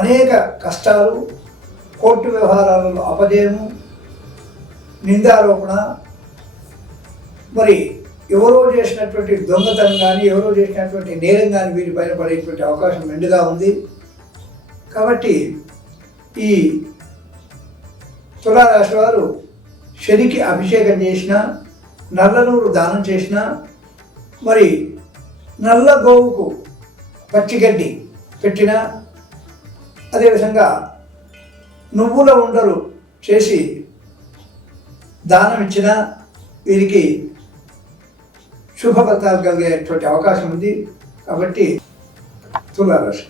అనేక కష్టాలు, కోర్టు వ్యవహారాలలో అపజయము, నిందారోపణ, మరి ఎవరో చేసినటువంటి దొంగతనం కానీ ఎవరో చేసినటువంటి నేరం కానీ వీరిపైన పడేటువంటి అవకాశం మెండుగా ఉంది. కాబట్టి ఈ తులారాశి వారు శనికి అభిషేకం చేసిన, నల్లనూరు దానం చేసిన, మరి నల్ల గోవుకు పచ్చిగడ్డి పెట్టిన, అదేవిధంగా నువ్వుల ఉండలు చేసి దానం ఇచ్చిన వీరికి శుభ ఫలితాలు కలిగేటువంటి అవకాశం ఉంది. కాబట్టి తులారాశి